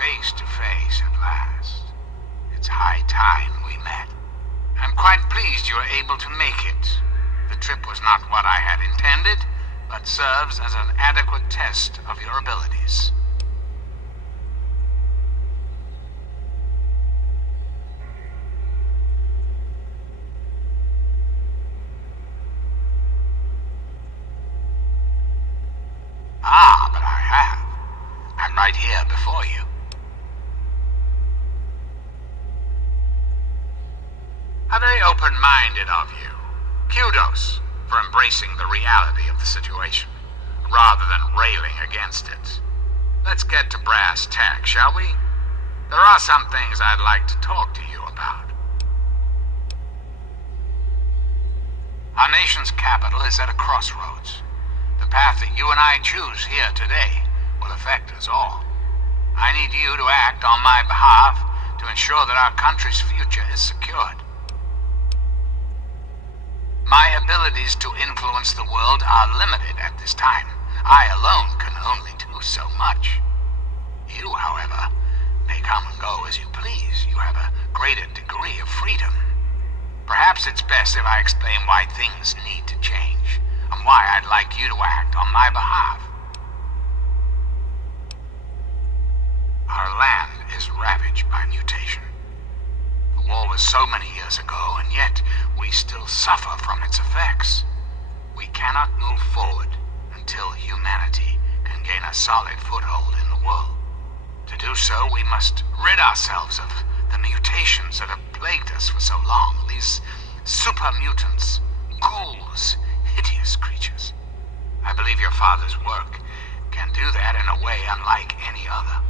face to face at last. It's high time we met. I'm quite pleased you were able to make it. The trip was not what I had intended, but serves as an adequate test of your abilities. Ah, but I have. I'm right here before you. How very open-minded of you. Kudos for embracing the reality of the situation, rather than railing against it. Let's get to brass tacks, shall we? There are some things I'd like to talk to you about. Our nation's capital is at a crossroads. The path that you and I choose here today will affect us all. I need you to act on my behalf to ensure that our country's future is secured. My abilities to influence the world are limited at this time. I alone can only do so much. You, however, may come and go as you please. You have a greater degree of freedom. Perhaps it's best if I explain why things need to change, and why I'd like you to act on my behalf. Our land is ravaged by mutation. The war was so many years ago, and yet we still suffer from its effects. We cannot move forward until humanity can gain a solid foothold in the world. To do so, we must rid ourselves of the mutations that have plagued us for so long. These super mutants, ghouls, hideous creatures. I believe your father's work can do that in a way unlike any other.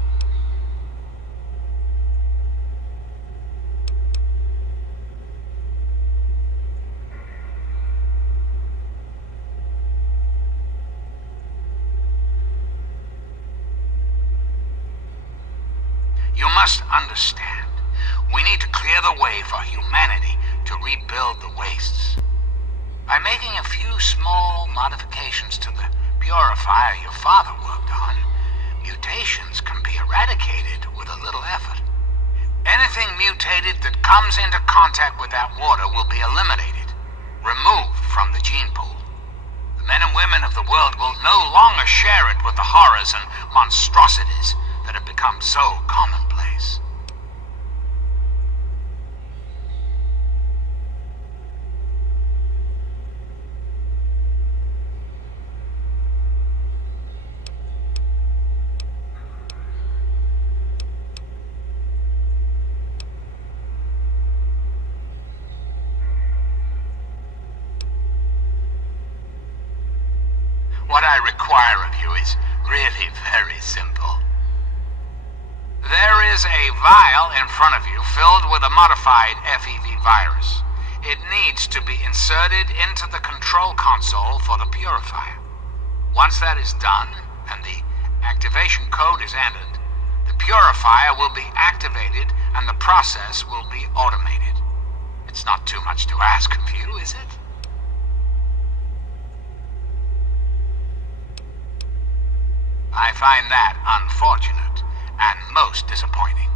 You must understand, we need to clear the way for humanity to rebuild the wastes. By making a few small modifications to the purifier your father worked on, mutations can be eradicated with a little effort. Anything mutated that comes into contact with that water will be eliminated, removed from the gene pool. The men and women of the world will no longer share it with the horrors and monstrosities that have become so commonplace. What I require of you is really very simple. There is a vial in front of you filled with a modified FEV virus. It needs to be inserted into the control console for the purifier. Once that is done, and the activation code is entered, the purifier will be activated and the process will be automated. It's not too much to ask of you, is it? I find that unfortunate and most disappointing.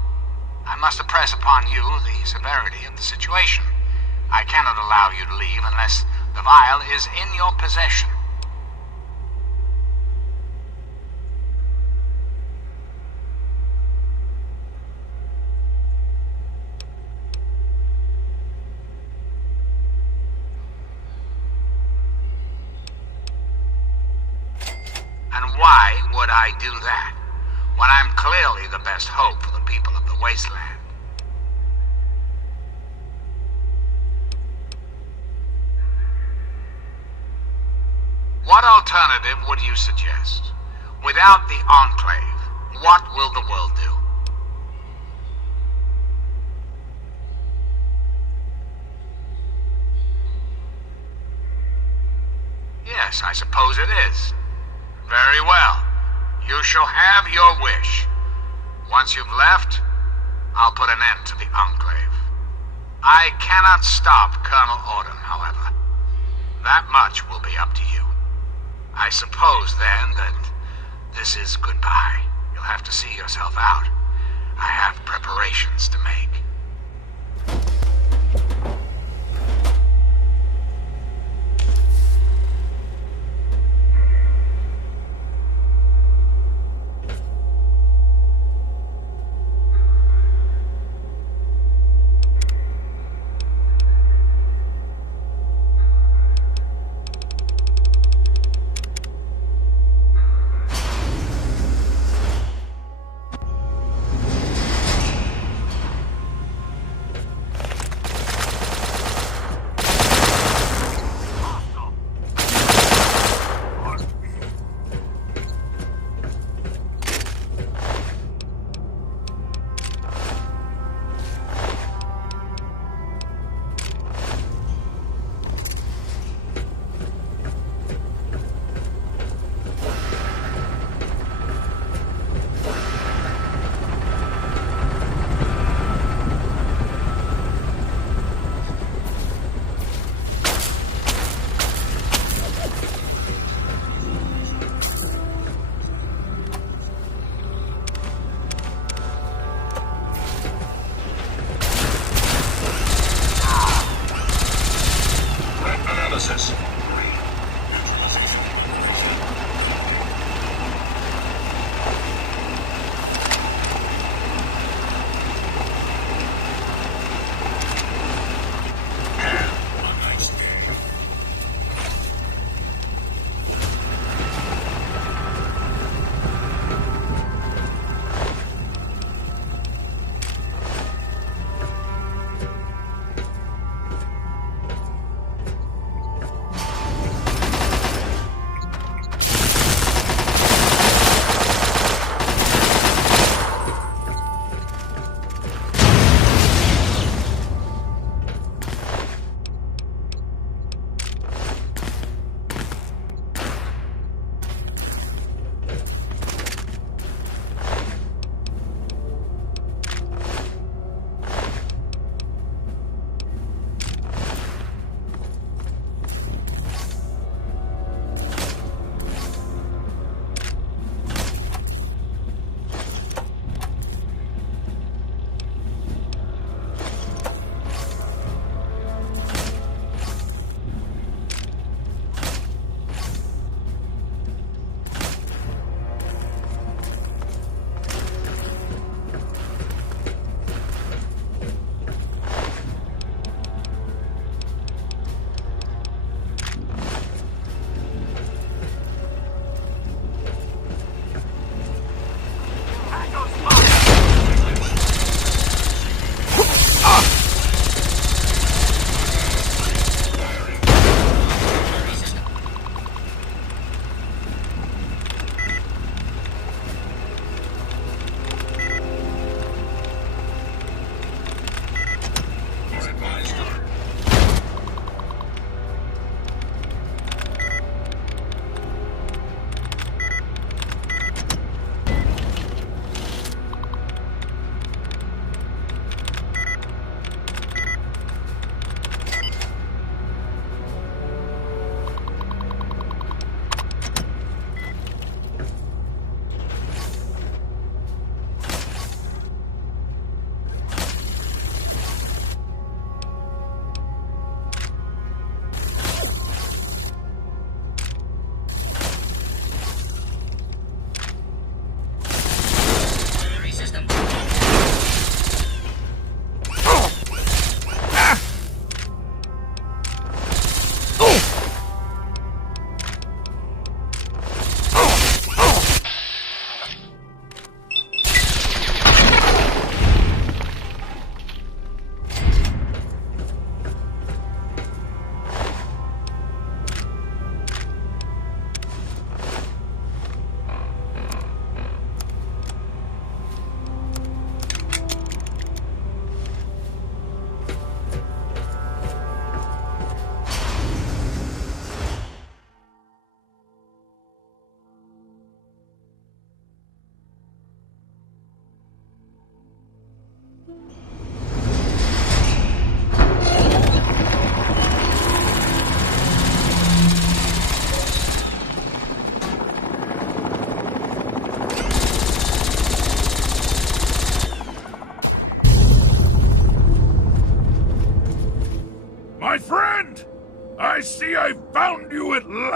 I must impress upon you the severity of the situation. I cannot allow you to leave unless the vial is in your possession. And why would I do that, when I'm clearly the best hope for the people of the wasteland? What alternative would you suggest? Without the Enclave, what will the world do? Yes, I suppose it is. Very well. You shall have your wish. Once you've left, I'll put an end to the Enclave. I cannot stop Colonel Autumn, however. That much will be up to you. I suppose, then, that this is goodbye. You'll have to see yourself out. I have preparations to make.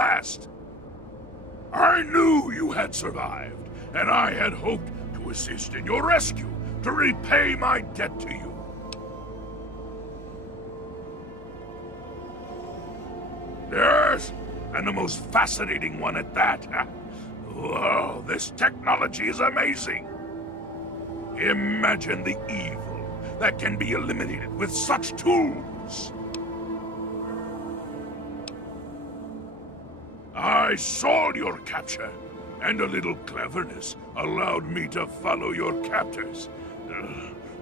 last. I knew you had survived, and I had hoped to assist in your rescue, to repay my debt to you. Yes, and the most fascinating one at that. Whoa, this technology is amazing. Imagine the evil that can be eliminated with such tools. I saw your capture, and a little cleverness allowed me to follow your captors.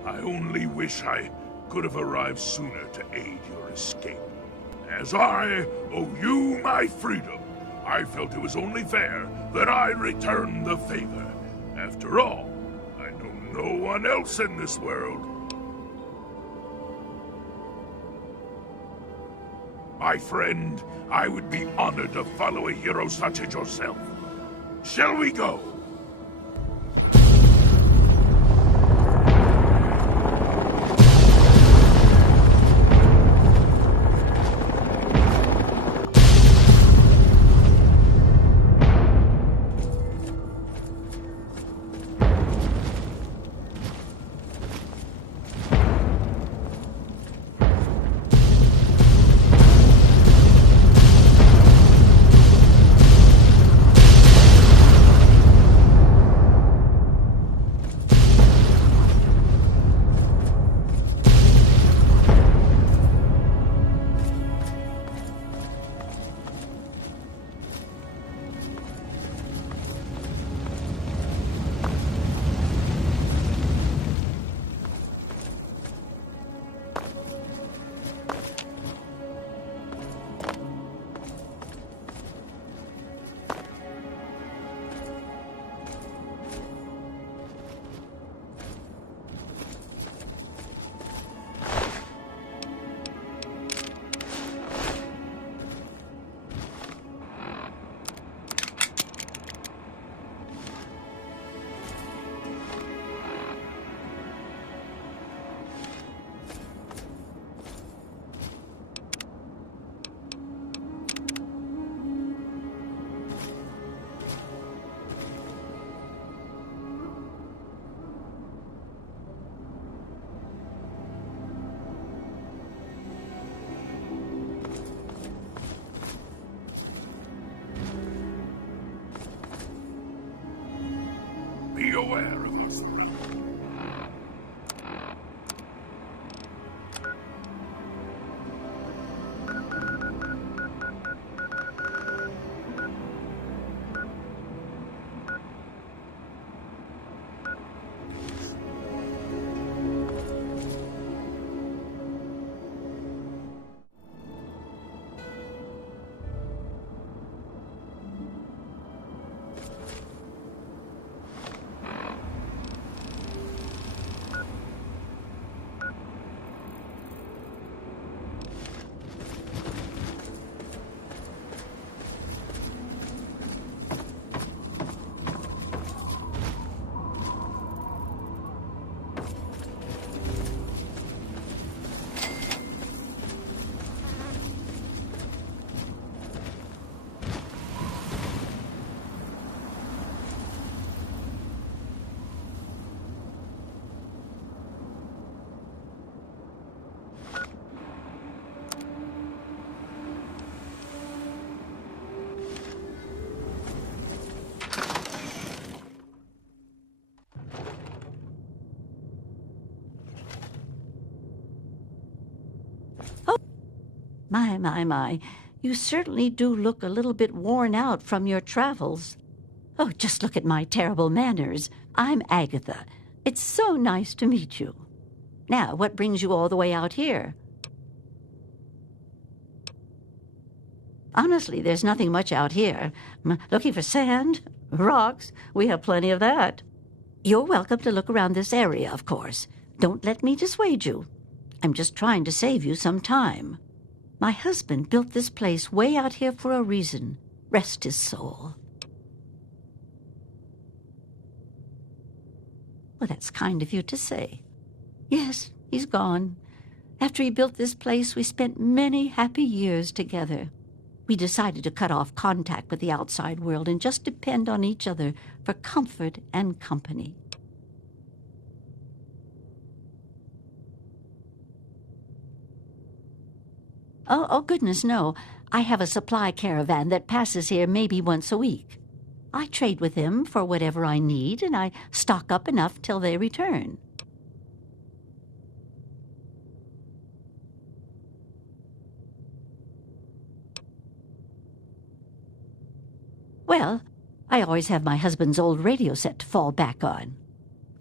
I only wish I could have arrived sooner to aid your escape. As I owe you my freedom, I felt it was only fair that I return the favor. After all, I know no one else in this world. My friend, I would be honored to follow a hero such as yourself. Shall we go? Be aware of us. My. You certainly do look a little bit worn out from your travels. Oh, just look at my terrible manners. I'm Agatha. It's so nice to meet you. Now, what brings you all the way out here? Honestly, there's nothing much out here. Looking for sand? Rocks? We have plenty of that. You're welcome to look around this area, of course. Don't let me dissuade you. I'm just trying to save you some time. My husband built this place way out here for a reason. Rest his soul. Well, that's kind of you to say. Yes, he's gone. After he built this place, we spent many happy years together. We decided to cut off contact with the outside world and just depend on each other for comfort and company. Oh, goodness, no. I have a supply caravan that passes here maybe once a week. I trade with them for whatever I need, and I stock up enough till they return. Well, I always have my husband's old radio set to fall back on.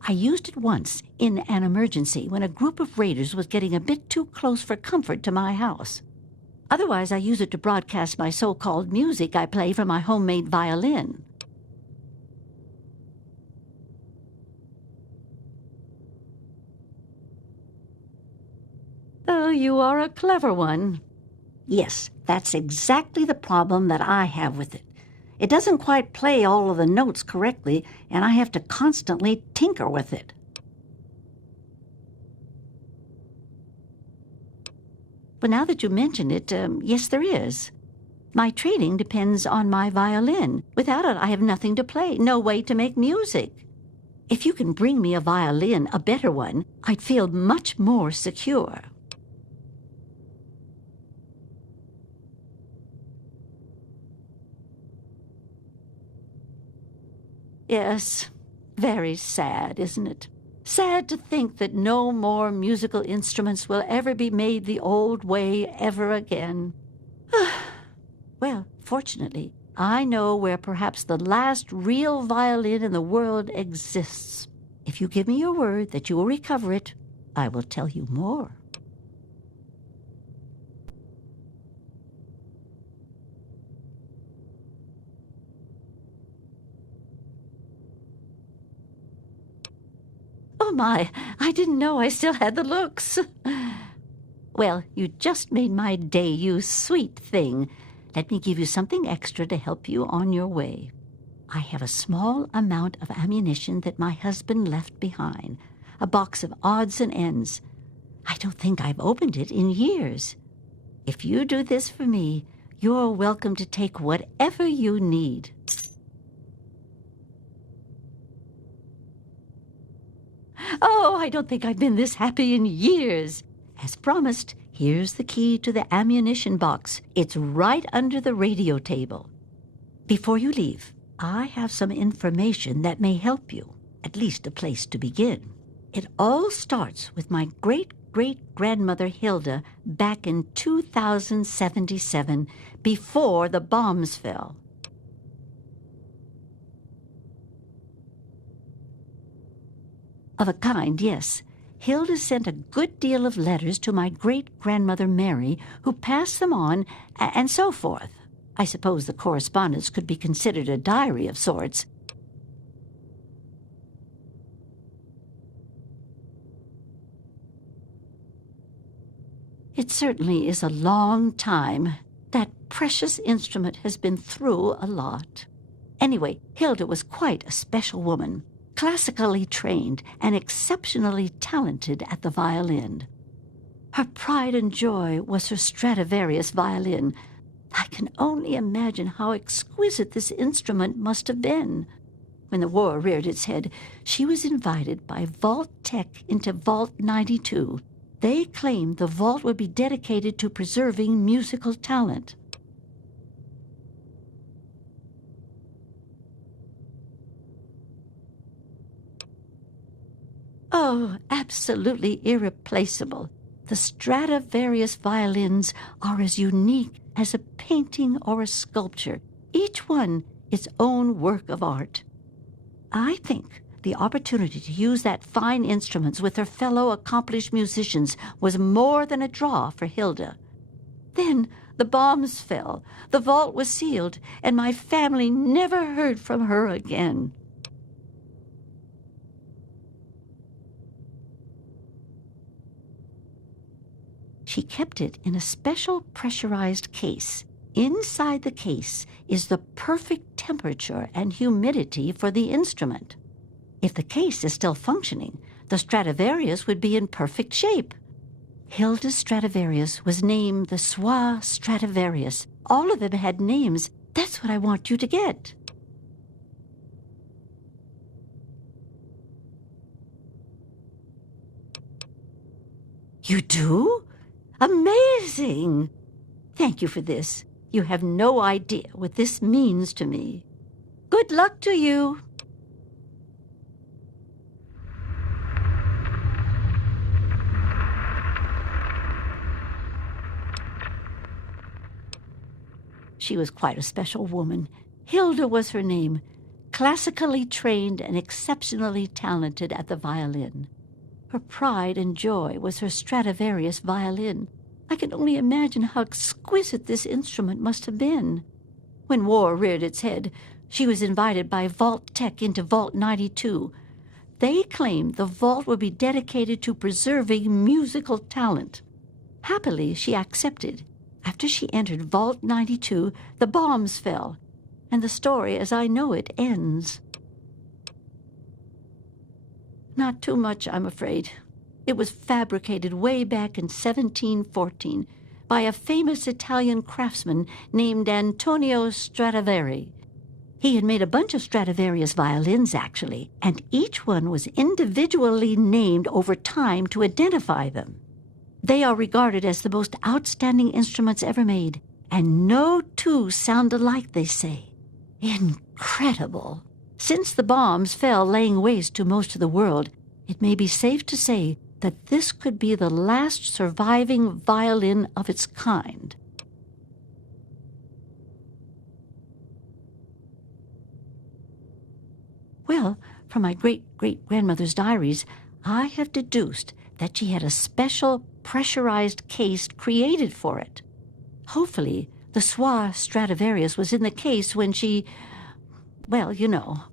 I used it once in an emergency when a group of raiders was getting a bit too close for comfort to my house. Otherwise, I use it to broadcast my so-called music I play from my homemade violin. Oh, you are a clever one. Yes, that's exactly the problem that I have with it. It doesn't quite play all of the notes correctly, and I have to constantly tinker with it. But now that you mention it, yes, there is. My trading depends on my violin. Without it, I have nothing to play, no way to make music. If you can bring me a violin, a better one, I'd feel much more secure. Yes, very sad, isn't it? Sad to think that no more musical instruments will ever be made the old way ever again. Well, fortunately, I know where perhaps the last real violin in the world exists. If you give me your word that you will recover it, I will tell you more. Oh, my, I didn't know I still had the looks. Well, you just made my day, you sweet thing. Let me give you something extra to help you on your way. I have a small amount of ammunition that my husband left behind, a box of odds and ends. I don't think I've opened it in years. If you do this for me, you're welcome to take whatever you need. Oh, I don't think I've been this happy in years. As promised, here's the key to the ammunition box. It's right under the radio table. Before you leave, I have some information that may help you, at least a place to begin. It all starts with my great-great-grandmother Hilda back in 2077, before the bombs fell. Of a kind, yes. Hilda sent a good deal of letters to my great-grandmother Mary, who passed them on, and so forth. I suppose the correspondence could be considered a diary of sorts. It certainly is a long time. That precious instrument has been through a lot. Anyway, Hilda was quite a special woman. Classically trained and exceptionally talented at the violin. Her pride and joy was her Stradivarius violin. I can only imagine how exquisite this instrument must have been. When the war reared its head, she was invited by Vault Tech into Vault 92. They claimed the vault would be dedicated to preserving musical talent. Oh, absolutely irreplaceable. The Stradivarius violins are as unique as a painting or a sculpture, each one its own work of art. I think the opportunity to use that fine instruments with her fellow accomplished musicians was more than a draw for Hilda. Then the bombs fell, the vault was sealed, and my family never heard from her again. She kept it in a special pressurized case. Inside the case is the perfect temperature and humidity for the instrument. If the case is still functioning, the Stradivarius would be in perfect shape. Hilda's Stradivarius was named the Soi Stradivarius, All of them had names. That's what I want you to get. You do? Amazing! Thank you for this. You have no idea what this means to me. Good luck to you. She was quite a special woman. Hilda was her name, classically trained and exceptionally talented at the violin. Her pride and joy was her Stradivarius violin. I can only imagine how exquisite this instrument must have been. When war reared its head, she was invited by Vault Tech into Vault 92. They claimed the vault would be dedicated to preserving musical talent. Happily, she accepted. After she entered Vault 92, the bombs fell, and the story as I know it ends. Not too much, I'm afraid. It was fabricated way back in 1714 by a famous Italian craftsman named Antonio Stradivari. He had made a bunch of Stradivarius violins, actually, and each one was individually named over time to identify them. They are regarded as the most outstanding instruments ever made, and no two sound alike, they say. Incredible! Since the bombs fell laying waste to most of the world, it may be safe to say that this could be the last surviving violin of its kind. Well, from my great-great-grandmother's diaries, I have deduced that she had a special pressurized case created for it. Hopefully, the Soir Stradivarius was in the case when she... well, you know.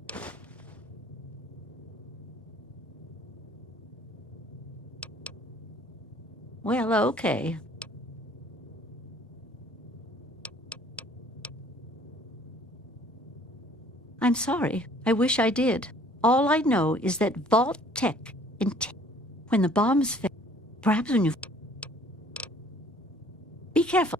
Well, okay. I'm sorry. I wish I did. All I know is that Vault Tech, when the bombs fell, perhaps when you... Be careful.